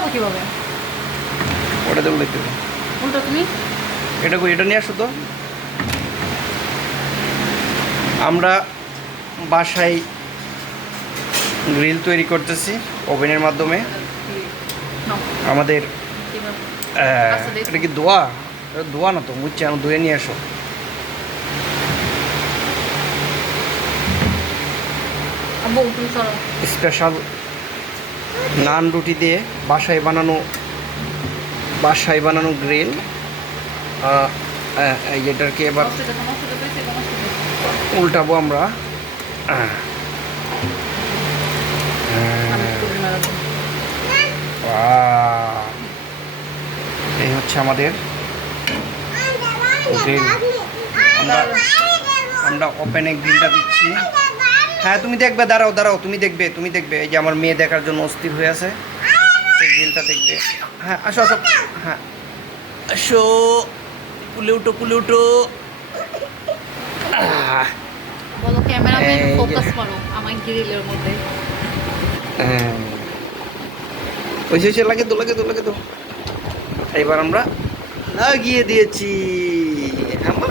উল্টাবো কীভাবে? ওটা দেবো দেখতে। উল্টো তুমি? এটা এটা নিয়ে আসো তো। আমরা বাসায় গ্রিল তৈরি করতেছি ওভেনের মাধ্যমে। আমাদের আচ্ছা। এটা কি দোয়া এটা দোয়া না তো বুঝছি আমি ধুয়ে নিয়ে আসো। স্পেশাল নান রুটি দিয়ে বাসায় বানানো বাসায় বানানো গ্রিল এটাকে এবার। উল্টাবো আমরা এই হচ্ছে আমাদের আমরা আমরা ওপেনে গ্রিলটা দিচ্ছি হ্যাঁ তুমি দেখবে দাঁড়াও দাঁড়াও তুমি দেখবে তুমি দেখবে। এই যে আমার মেয়ে দেখার জন্য অস্থির হয়ে আছে। সেই গ্রিলটা দেখবে। হ্যাঁ আসো আসো। হ্যাঁ। আসো। কুলে উঠো কুলে উঠো। আহ, বলো ক্যামেরাম্যান ফোকাস করো আমার গ্রিলের মধ্যে। হ্যাঁ। ওই যে লাগে তো লাগে তো লাগে তো এবার আমরা লাগিয়ে দিয়েছি। হ্যাঁ মা?